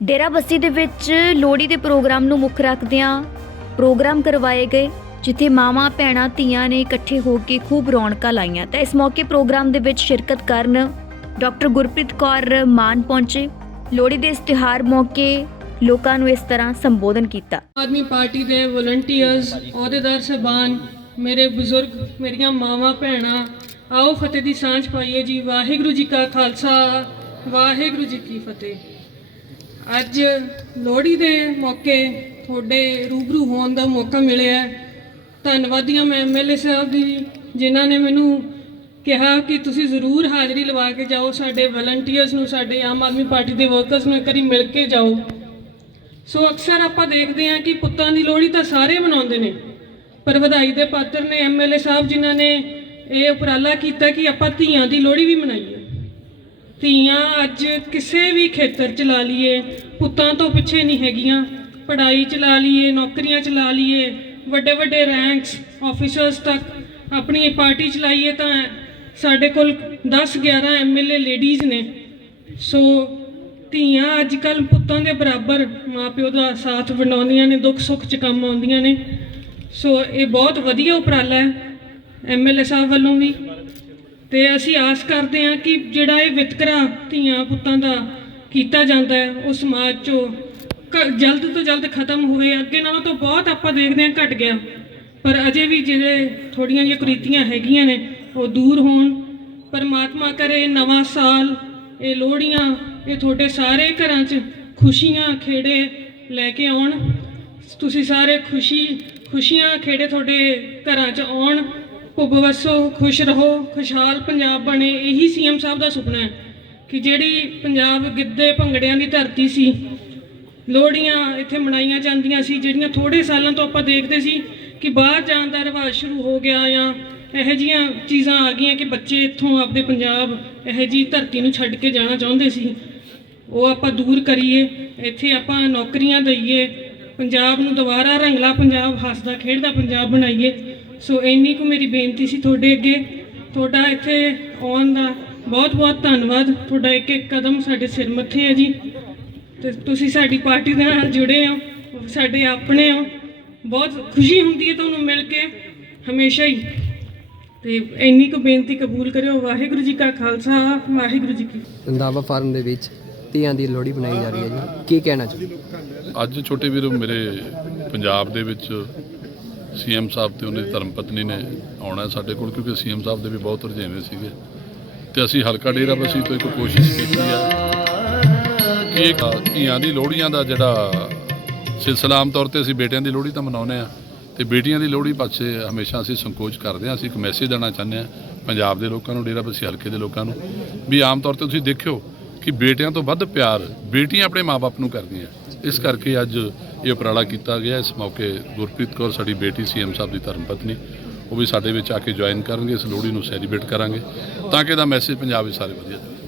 ਡੇਰਾਬੱਸੀ ਦੇ ਵਿੱਚ ਲੋਹੜੀ ਦੇ ਪ੍ਰੋਗਰਾਮ ਨੂੰ ਮੁੱਖ ਰੱਖਦਿਆਂ ਪ੍ਰੋਗਰਾਮ ਕਰਵਾਏ ਗਏ, ਜਿੱਥੇ ਮਾਵਾਂ, ਭੈਣਾਂ, ਧੀਆਂ ਨੇ ਇਕੱਠੇ ਹੋ ਕੇ ਖੂਬ ਰੌਣਕਾਂ ਲਾਈਆਂ। ਤਾਂ ਇਸ ਮੌਕੇ ਪ੍ਰੋਗਰਾਮ ਦੇ ਵਿੱਚ ਸ਼ਿਰਕਤ ਕਰਨ ਡਾਕਟਰ ਗੁਰਪ੍ਰੀਤ ਕੌਰ ਮਾਨ ਪਹੁੰਚੇ। ਲੋਹੜੀ ਦੇ ਇਸ ਤਿਉਹਾਰ ਮੌਕੇ ਲੋਕਾਂ ਨੂੰ ਇਸ ਤਰ੍ਹਾਂ ਸੰਬੋਧਨ ਕੀਤਾ। ਆਦਮੀ ਪਾਰਟੀ ਦੇ ਵਲੰਟੀਅਰਸ, ਅਹੁਦੇਦਾਰ ਸਹਿਬਾਨ, ਮੇਰੇ ਬਜ਼ੁਰਗ, ਮੇਰੀਆਂ ਮਾਵਾਂ, ਭੈਣਾਂ, ਆਓ ਫਤਿਹ ਦੀ ਸਾਂਝ ਪਾਈਏ ਜੀ। ਵਾਹਿਗੁਰੂ ਜੀ ਕਾ ਖਾਲਸਾ, ਵਾਹਿਗੁਰੂ ਜੀ ਕੀ ਫਤਿਹ। ਅੱਜ ਲੋਹੜੀ ਦੇ ਮੌਕੇ ਤੁਹਾਡੇ ਰੂਬਰੂ ਹੋਣ ਦਾ ਮੌਕਾ ਮਿਲਿਆ ਹੈ। ਧੰਨਵਾਦੀ ਹਾਂ ਮੈਂ ਐਮਐਲਏ ਸਾਹਿਬ ਦੀ, ਜਿਨ੍ਹਾਂ ਨੇ ਮੈਨੂੰ ਕਿਹਾ ਕਿ ਤੁਸੀਂ ਜ਼ਰੂਰ ਹਾਜ਼ਰੀ ਲਵਾ ਕੇ ਜਾਓ, ਸਾਡੇ ਵਲੰਟੀਅਰਸ ਨੂੰ, ਸਾਡੇ ਆਮ ਆਦਮੀ ਪਾਰਟੀ ਦੇ ਵਰਕਰਸ ਨੂੰ ਇੱਕ ਮਿਲ ਕੇ ਜਾਓ ਸੋ ਅਕਸਰ ਆਪਾਂ ਦੇਖਦੇ ਹਾਂ ਕਿ ਪੁੱਤਾਂ ਦੀ ਲੋਹੜੀ ਤਾਂ ਸਾਰੇ ਮਨਾਉਂਦੇ ਨੇ, ਪਰ ਵਧਾਈ ਦੇ ਪਾਤਰ ਨੇ ਐਮਐਲਏ ਸਾਹਿਬ ਜਿਨ੍ਹਾਂ ਨੇ ਇਹ ਉਪਰਾਲਾ ਕੀਤਾ ਕਿ ਆਪਾਂ ਧੀਆਂ ਦੀ ਲੋਹੜੀ ਵੀ ਮਨਾਈ ਧੀਆਂ ਅੱਜ ਕਿਸੇ ਵੀ ਖੇਤਰ ਚ ਲਾ ਲਈਏ, ਪੁੱਤਾਂ ਤੋਂ ਪਿੱਛੇ ਨਹੀਂ ਹੈਗੀਆਂ। ਪੜ੍ਹਾਈ ਚ ਲਾ ਲਈਏ, ਨੌਕਰੀਆਂ ਚ ਲਾ ਲਈਏ, ਵੱਡੇ ਵੱਡੇ ਰੈਂਕਸ ਆਫੀਸਰਸ ਤੱਕ ਆਪਣੀ ਪਾਰਟੀ ਚ ਲਾਈਏ ਤਾਂ ਸਾਡੇ ਕੋਲ 10 11 ਐਮਐਲਏ ਲੇਡੀਜ਼ ਨੇ। ਸੋ ਧੀਆਂ ਅੱਜ ਕੱਲ ਪੁੱਤਾਂ ਦੇ ਬਰਾਬਰ ਮਾਪਿਓ ਦਾ ਸਾਥ ਬਣਾਉਂਦੀਆਂ ਨੇ, ਦੁੱਖ ਸੁੱਖ ਚ ਕੰਮ ਆਉਂਦੀਆਂ ਨੇ। ਸੋ ਇਹ ਬਹੁਤ ਵਧੀਆ ਉਪਰਾਲਾ ਹੈ ਐਮਐਲਏ ਸਾਹਿਬ ਵੱਲੋਂ ਵੀ। ਤੇ ਅਸੀਂ ਆਸ ਕਰਦੇ ਹਾਂ ਕਿ ਜਿਹੜਾ ਇਹ ਵਿਤਕਰਾ ਧੀਆਂ ਪੁੱਤਾਂ ਦਾ ਕੀਤਾ ਜਾਂਦਾ ਹੈ, ਉਹ ਸਮਾਜ 'ਚੋਂ ਕ- ਜਲਦ ਤੋਂ ਜਲਦ ਖਤਮ ਹੋਵੇ। ਅੱਗੇ ਨਾਲੋਂ ਤਾਂ ਬਹੁਤ ਆਪਾਂ ਦੇਖਦੇ ਹਾਂ ਘਟ ਗਿਆ। ਪਰ ਅਜੇ ਵੀ ਜਿਹੜੇ ਥੋੜੀਆਂ ਜਿਹੀਆਂ ਕੁਰੀਤੀਆਂ ਹੈਗੀਆਂ ਨੇ, ਉਹ ਦੂਰ ਹੋਣ। ਪਰਮਾਤਮਾ ਕਰੇ ਨਵਾਂ ਸਾਲ, ਇਹ ਲੋਹੜੀਆਂ, ਇਹ ਤੁਹਾਡੇ ਸਾਰੇ ਘਰਾਂ 'ਚ ਖੁਸ਼ੀਆਂ ਖੇੜੇ ਲੈ ਕੇ ਆਉਣ। ਤੁਸੀਂ ਸਾਰੇ ਖੁਸ਼ੀ, ਖੁਸ਼ੀਆਂ ਖੇੜੇ ਤੁਹਾਡੇ ਘਰਾਂ 'ਚ ਆਉਣ। ਭੁੱਬ ਵਸੋ ਖੁਸ਼ ਰਹੋ, ਖੁਸ਼ਹਾਲ ਪੰਜਾਬ ਬਣੇ, ਇਹੀ ਸੀਐਮ ਸਾਹਿਬ ਦਾ ਸੁਪਨਾ ਹੈ ਕਿ ਜਿਹੜੀ ਪੰਜਾਬ ਗਿੱਧੇ ਭੰਗੜਿਆਂ ਦੀ ਧਰਤੀ ਸੀ, ਲੋਹੜੀਆਂ ਇੱਥੇ ਮਨਾਈਆਂ ਜਾਂਦੀਆਂ ਸੀ, ਜਿਹੜੀਆਂ ਥੋੜੇ ਸਾਲਾਂ ਤੋਂ ਆਪਾਂ ਦੇਖਦੇ ਸੀ ਕਿ ਬਾਹਰ ਜਾਣ ਦਾ ਰਿਵਾਜ ਸ਼ੁਰੂ ਹੋ ਗਿਆ ਜਾਂ ਇਹੋ ਜੀਆਂ ਚੀਜ਼ਾਂ ਆ ਗਈਆਂ ਕਿ ਬੱਚੇ ਇੱਥੋਂ ਆਪਦੇ ਪੰਜਾਬ ਇਹੋ ਜੀ ਧਰਤੀ ਨੂੰ ਛੱਡ ਕੇ ਜਾਣਾ ਚਾਹੁੰਦੇ ਸੀ। ਉਹ ਆਪਾਂ ਦੂਰ ਕਰੀਏ, ਇੱਥੇ ਆਪਾਂ ਨੌਕਰੀਆਂ ਦਈਏ, ਪੰਜਾਬ ਨੂੰ ਦੁਬਾਰਾ ਰੰਗਲਾ ਪੰਜਾਬ, ਹੱਸਦਾ ਖੇਡਦਾ ਪੰਜਾਬ ਬਣਾਈਏ। ਸੋ ਇੰਨੀ ਕੁ ਮੇਰੀ ਬੇਨਤੀ ਸੀ ਤੁਹਾਡੇ ਅੱਗੇ। ਤੁਹਾਡਾ ਇੱਥੇ ਆਉਣ ਦਾ ਬਹੁਤ ਬਹੁਤ ਧੰਨਵਾਦ। ਤੁਹਾਡਾ ਇੱਕ ਇੱਕ ਕਦਮ ਸਾਡੇ ਸਿਰ ਮੱਥੇ ਹੈ ਜੀ। ਤੇ ਤੁਸੀਂ ਸਾਡੀ ਪਾਰਟੀ ਦੇ ਨਾਲ ਜੁੜੇ ਹੋ ਸਾਡੇ ਆਪਣੇ ਹੋ। ਬਹੁਤ ਖੁਸ਼ੀ ਹੁੰਦੀ ਹੈ ਤੁਹਾਨੂੰ ਮਿਲ ਕੇ ਹਮੇਸ਼ਾ ਹੀ। ਤੇ ਇੰਨੀ ਕੁ ਬੇਨਤੀ ਕਬੂਲ ਕਰਿਓ। ਵਾਹਿਗੁਰੂ ਜੀ ਕਾ ਖਾਲਸਾ ਵਾਹਿਗੁਰੂ ਜੀ ਕੀ ਰੰਧਾਵਾ ਫਾਰਮ ਦੇ ਵਿੱਚ ਧੀਆਂ ਦੀ ਲੋਹੜੀ ਬਣਾਈ ਜਾ ਰਹੀ ਹੈ ਜੀ। ਕੀ ਕਹਿਣਾ ਚਾਹੁੰਦੇ ਅੱਜ ਛੋਟੇ ਵੀਰੋ ਮੇਰੇ ਪੰਜਾਬ ਦੇ ਵਿੱਚ ਸੀਐਮ ਸਾਹਿਬ ਤੇ ਉਹਨਾਂ ਦੀ ਧਰਮ ਪਤਨੀ ਨੇ ਆਉਣਾ ਸਾਡੇ ਕੋਲ, ਕਿਉਂਕਿ ਸੀਐਮ ਸਾਹਿਬ ਦੇ ਵੀ ਬਹੁਤ ਰੁਝੇਵੇਂ ਸੀਗੇ। ਤੇ ਅਸੀਂ ਹਲਕਾ ਡੇਰਾ ਬਸੀ ਤੋਂ ਇੱਕ ਕੋਸ਼ਿਸ਼ ਕੀਤੀ ਹੈ ਕਿ ਧੀਆਂ ਦੀ ਲੋਹੜੀਆਂ ਦਾ ਜਿਹੜਾ ਸਿਲਸਿਲਾ ਆਮ ਤੌਰ ਤੇ ਅਸੀਂ ਬੇਟਿਆਂ ਦੀ ਲੋਹੜੀ ਤਾਂ ਮਨਾਉਂਦੇ ਆ। ਤੇ ਬੇਟੀਆਂ ਦੀ ਲੋਹੜੀ ਪਾਸੇ ਹਮੇਸ਼ਾ ਅਸੀਂ ਸੰਕੋਚ ਕਰਦੇ ਹਾਂ ਅਸੀਂ ਇੱਕ ਮੈਸੇਜ ਦੇਣਾ ਚਾਹੁੰਦੇ ਹਾਂ ਪੰਜਾਬ ਦੇ ਲੋਕਾਂ ਨੂੰ, ਡੇਰਾ ਬਸੀ ਹਲਕੇ ਦੇ ਲੋਕਾਂ ਨੂੰ, ਵੀ ਆਮ ਤੌਰ ਤੇ ਤੁਸੀਂ ਦੇਖਿਓ ਕਿ ਬੇਟਿਆਂ ਤੋਂ ਵੱਧ ਪਿਆਰ ਬੇਟੀਆਂ ਆਪਣੇ ਮਾਪੇ ਨੂੰ ਕਰਦੀਆਂ। ਇਸ ਕਰਕੇ ਅੱਜ ਇਹ ਉਪਰਾਲਾ ਕੀਤਾ ਗਿਆ। ਇਸ ਮੌਕੇ ਗੁਰਪ੍ਰੀਤ ਕੌਰ, ਸਾਡੀ ਬੇਟੀ ਸੀਐਮ ਸਾਹਿਬ ਦੀ ਧਰਮ ਪਤਨੀ, ਉਹ ਵੀ ਸਾਡੇ ਵਿੱਚ ਆ ਕੇ ਜੁਆਇਨ ਕਰਨਗੇ। ਇਸ ਲੋਹੜੀ ਨੂੰ ਸੈਲੀਬ੍ਰੇਟ ਕਰਾਂਗੇ। ਤਾਂ ਕਿ ਇਹਦਾ ਮੈਸੇਜ ਪੰਜਾਬ ਵਿੱਚ ਸਾਰੇ ਵਧੀਆ ਜਾਵੇ।